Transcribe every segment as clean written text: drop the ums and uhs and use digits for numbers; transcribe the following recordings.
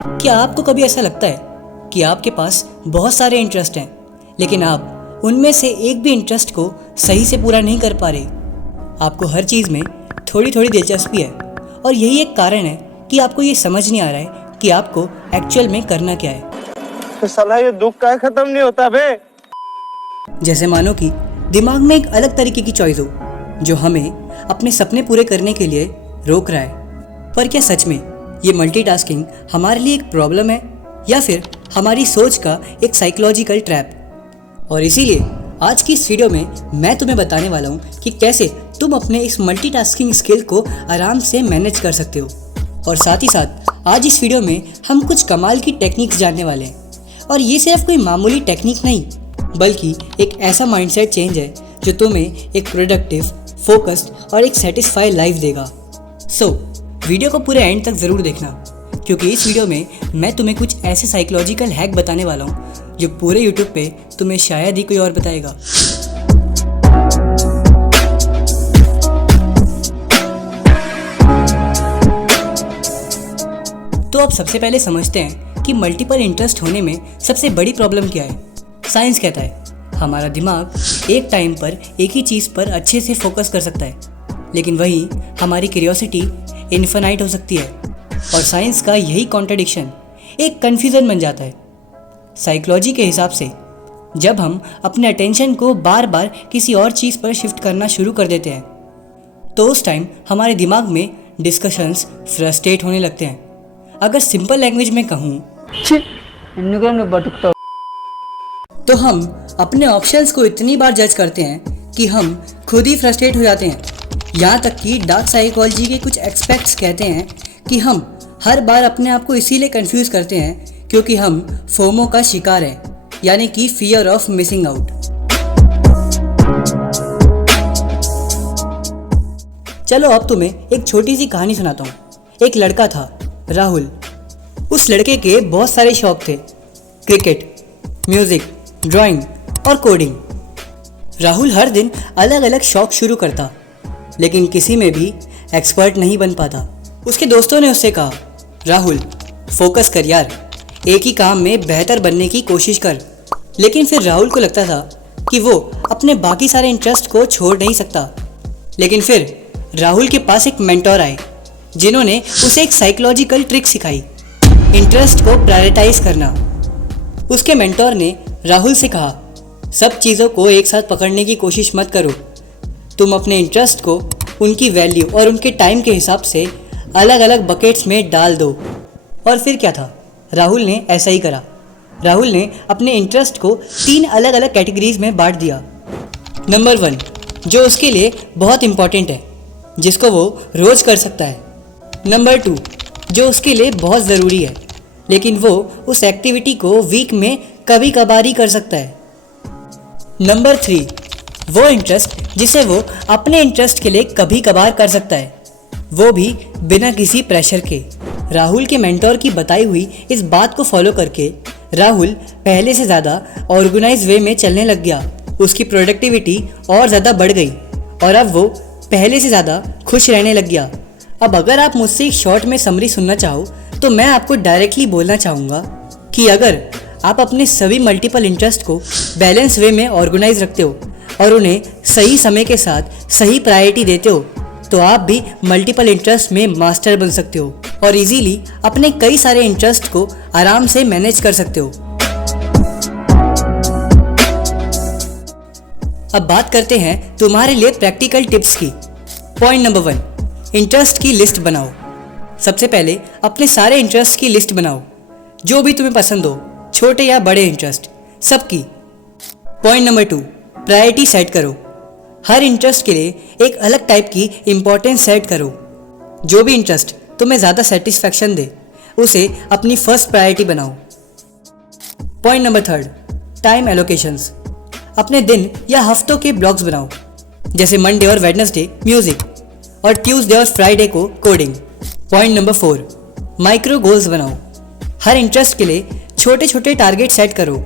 क्या आपको कभी ऐसा लगता है कि आपके पास बहुत सारे इंटरेस्ट हैं, लेकिन आप उनमें से एक भी इंटरेस्ट को सही से पूरा नहीं कर पा रहे? आपको हर चीज़ में थोड़ी थोड़ी दिलचस्पी है और यही एक कारण है कि आपको ये समझ नहीं आ रहा है कि आपको एक्चुअल में करना क्या है। तो साला ये दुख का खत्म नहीं होता बे। जैसे मानो कि दिमाग में एक अलग तरीके की चॉइस हो जो हमें अपने सपने पूरे करने के लिए रोक रहा है। पर क्या सच में ये मल्टीटास्किंग हमारे लिए एक प्रॉब्लम है या फिर हमारी सोच का एक साइकोलॉजिकल ट्रैप? और इसीलिए आज की इस वीडियो में मैं तुम्हें बताने वाला हूँ कि कैसे तुम अपने इस मल्टीटास्किंग स्किल को आराम से मैनेज कर सकते हो। और साथ ही साथ आज इस वीडियो में हम कुछ कमाल की टेक्निक्स जानने वाले हैं। और ये सिर्फ कोई मामूली टेक्निक नहीं, बल्कि एक ऐसा माइंडसेट चेंज है जो तुम्हें एक प्रोडक्टिव, फोकस्ड और एक सेटिस्फाई लाइफ देगा। सो वीडियो को पूरे एंड तक ज़रूर देखना, क्योंकि इस वीडियो में मैं तुम्हें कुछ ऐसे साइकोलॉजिकल हैक बताने वाला हूँ जो पूरे यूट्यूब पे तुम्हें शायद ही कोई और बताएगा। तो अब सबसे पहले समझते हैं कि मल्टीपल इंटरेस्ट होने में सबसे बड़ी प्रॉब्लम क्या है। साइंस कहता है हमारा दिमाग एक टाइम पर एक ही चीज़ पर अच्छे से फोकस कर सकता है, लेकिन वहीं हमारी क्यूरियोसिटी इन्फिनाइट हो सकती है। और साइंस का यही कॉन्ट्रडिक्शन एक कन्फ्यूज़न बन जाता है। साइकोलॉजी के हिसाब से जब हम अपने अटेंशन को बार बार किसी और चीज़ पर शिफ्ट करना शुरू कर देते हैं, तो उस टाइम हमारे दिमाग में डिस्कशंस फ्रस्ट्रेट होने लगते हैं। अगर सिंपल लैंग्वेज में कहूँ तो हम अपने ऑप्शंस को इतनी बार जज करते हैं कि हम खुद ही फ्रस्ट्रेट हो जाते हैं। यहाँ तक कि डार्क साइकोलॉजी के कुछ एक्सपर्ट्स कहते हैं कि हम हर बार अपने आप को इसीलिए कंफ्यूज करते हैं क्योंकि हम फोमो का शिकार हैं, यानी कि फियर ऑफ मिसिंग आउट। चलो अब तुम्हें एक छोटी सी कहानी सुनाता हूँ। एक लड़का था, राहुल। उस लड़के के बहुत सारे शौक थे, क्रिकेट, म्यूज़िक, ड्राइंग और कोडिंग। राहुल हर दिन अलग अलग शौक शुरू करता, लेकिन किसी में भी एक्सपर्ट नहीं बन पाता। उसके दोस्तों ने उससे कहा, राहुल फोकस कर यार, एक ही काम में बेहतर बनने की कोशिश कर। लेकिन फिर राहुल को लगता था कि वो अपने बाकी सारे इंटरेस्ट को छोड़ नहीं सकता। लेकिन फिर राहुल के पास एक मेंटोर आए जिन्होंने उसे एक साइकोलॉजिकल ट्रिक सिखाई, इंटरेस्ट को प्रायोरिटाइज करना। उसके मेंटोर ने राहुल से कहा, सब चीज़ों को एक साथ पकड़ने की कोशिश मत करो, तुम अपने इंटरेस्ट को उनकी वैल्यू और उनके टाइम के हिसाब से अलग अलग बकेट्स में डाल दो। और फिर क्या था, राहुल ने ऐसा ही करा। राहुल ने अपने इंटरेस्ट को 3 अलग अलग कैटेगरीज में बांट दिया। नंबर 1, जो उसके लिए बहुत इम्पॉर्टेंट है, जिसको वो रोज़ कर सकता है। नंबर 2, जो उसके लिए बहुत ज़रूरी है, लेकिन वो उस एक्टिविटी को वीक में कभी कभार ही कर सकता है। नंबर 3, वो इंटरेस्ट जिसे वो अपने इंटरेस्ट के लिए कभी कभार कर सकता है, वो भी बिना किसी प्रेशर के। राहुल के मेंटोर की बताई हुई इस बात को फॉलो करके राहुल पहले से ज़्यादा ऑर्गेनाइज वे में चलने लग गया। उसकी प्रोडक्टिविटी और ज़्यादा बढ़ गई और अब वो पहले से ज़्यादा खुश रहने लग गया। अब अगर आप मुझसे एक शॉर्ट में समरी सुनना चाहो तो मैं आपको डायरेक्टली बोलना चाहूँगा कि अगर आप अपने सभी मल्टीपल इंटरेस्ट को बैलेंस वे में ऑर्गेनाइज रखते हो और उन्हें सही समय के साथ सही प्रायोरिटी देते हो, तो आप भी मल्टीपल इंटरेस्ट में मास्टर बन सकते हो और इजीली अपने कई सारे इंटरेस्ट को आराम से मैनेज कर सकते हो। अब बात करते हैं तुम्हारे लिए प्रैक्टिकल टिप्स की। पॉइंट नंबर 1, इंटरेस्ट की लिस्ट बनाओ। सबसे पहले अपने सारे इंटरेस्ट की लिस्ट बनाओ, जो भी तुम्हें पसंद हो, छोटे या बड़े इंटरेस्ट, सबकी। पॉइंट नंबर 2, प्रायोरिटी सेट करो। हर इंटरेस्ट के लिए एक अलग टाइप की इम्पोर्टेंस सेट करो। जो भी इंटरेस्ट तुम्हें ज़्यादा सेटिस्फैक्शन दे, उसे अपनी फर्स्ट प्रायोरिटी बनाओ। Point number 3, time allocations. अपने दिन या हफ्तों के ब्लॉक्स बनाओ, जैसे मंडे और वेडनेसडे म्यूज़िक और ट्यूसडे और फ्राइडे को coding. Point number 4, micro goals बनाओ। हर इंटरेस्ट के लिए छोटे छोटे टारगेट सेट करो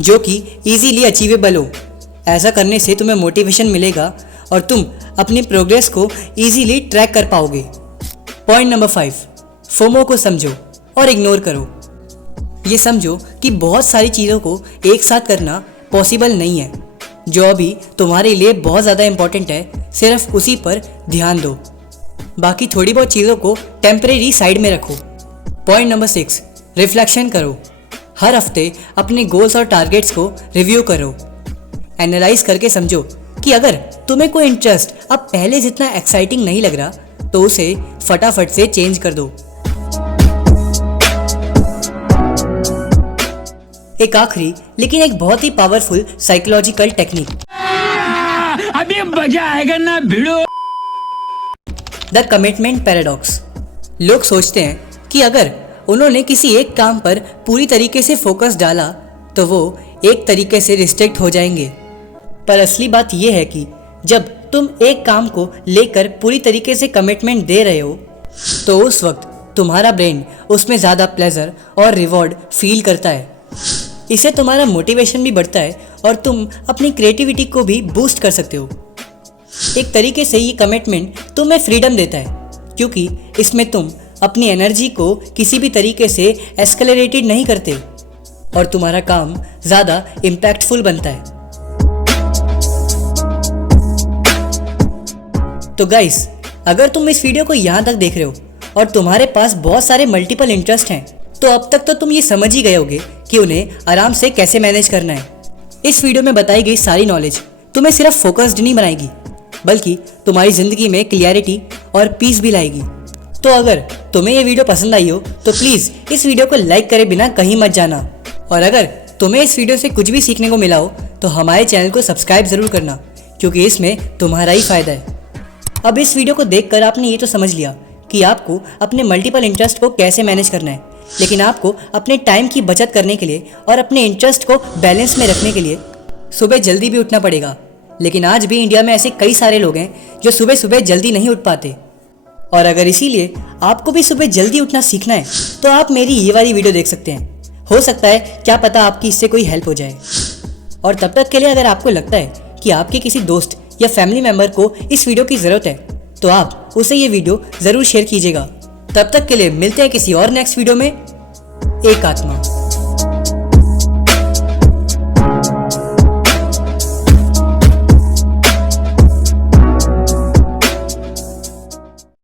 जो कि ईजीली अचीवेबल हो। ऐसा करने से तुम्हें मोटिवेशन मिलेगा और तुम अपनी प्रोग्रेस को ईजीली ट्रैक कर पाओगे। पॉइंट नंबर 5, फोमो को समझो, और इग्नोर करो। ये समझो कि बहुत सारी चीज़ों को एक साथ करना पॉसिबल नहीं है। जो अभी तुम्हारे लिए बहुत ज़्यादा इम्पोर्टेंट है, सिर्फ उसी पर ध्यान दो। बाकी थोड़ी बहुत चीज़ों को टेम्परेरी साइड में रखो। पॉइंट नंबर 6, रिफ्लेक्शन करो। हर हफ्ते अपने गोल्स और टारगेट्स को रिव्यू करो। एनालाइज करके समझो कि अगर तुम्हें कोई इंटरेस्ट अब पहले जितना एक्साइटिंग नहीं लग रहा तो उसे फटाफट से चेंज कर दो। एक आखिरी लेकिन एक बहुत ही पावरफुल साइकोलॉजिकल टेक्निक, अभी मजा आएगा ना भिड़ो। The commitment paradox. लोग सोचते हैं कि अगर उन्होंने किसी एक काम पर पूरी तरीके से फोकस डाला तो वो एक तरीके से रिस्ट्रिक्ट हो जाएंगे। पर असली बात यह है कि जब तुम एक काम को लेकर पूरी तरीके से कमिटमेंट दे रहे हो तो उस वक्त तुम्हारा ब्रेन उसमें ज़्यादा प्लेजर और रिवॉर्ड फील करता है। इससे तुम्हारा मोटिवेशन भी बढ़ता है और तुम अपनी क्रिएटिविटी को भी बूस्ट कर सकते हो। एक तरीके से ये कमिटमेंट तुम्हें फ्रीडम देता है, क्योंकि इसमें तुम अपनी एनर्जी को किसी भी तरीके से एस्केलेरेटेड नहीं करते और तुम्हारा काम ज़्यादा इम्पैक्टफुल बनता है। तो गाइस, अगर तुम इस वीडियो को यहाँ तक देख रहे हो और तुम्हारे पास बहुत सारे मल्टीपल इंटरेस्ट हैं तो अब तक तो तुम ये समझ ही गए होगे कि उन्हें आराम से कैसे मैनेज करना है। इस वीडियो में बताई गई सारी नॉलेज तुम्हें सिर्फ फोकस्ड नहीं बनाएगी बल्कि तुम्हारी ज़िंदगी में क्लियरिटी और पीस भी लाएगी। तो अगर तुम्हें ये वीडियो पसंद आई हो तो प्लीज़ इस वीडियो को लाइक करे बिना कहीं मत जाना। और अगर तुम्हें इस वीडियो से कुछ भी सीखने को मिला हो तो हमारे चैनल को सब्सक्राइब ज़रूर करना, क्योंकि इसमें तुम्हारा ही फ़ायदा है। अब इस वीडियो को देखकर आपने ये तो समझ लिया कि आपको अपने मल्टीपल इंटरेस्ट को कैसे मैनेज करना है, लेकिन आपको अपने टाइम की बचत करने के लिए और अपने इंटरेस्ट को बैलेंस में रखने के लिए सुबह जल्दी भी उठना पड़ेगा। लेकिन आज भी इंडिया में ऐसे कई सारे लोग हैं जो सुबह सुबह जल्दी नहीं उठ पाते। और अगर इसीलिए आपको भी सुबह जल्दी उठना सीखना है तो आप मेरी ये वाली वीडियो देख सकते हैं। हो सकता है क्या पता आपकी इससे कोई हेल्प हो जाए। और तब तक के लिए अगर आपको लगता है कि आपके किसी दोस्त या फैमिली मेम्बर को इस वीडियो की ज़रूरत है तो आप उसे ये वीडियो ज़रूर शेयर कीजिएगा। तब तक के लिए मिलते हैं किसी और नेक्स्ट वीडियो में। एक आत्मा।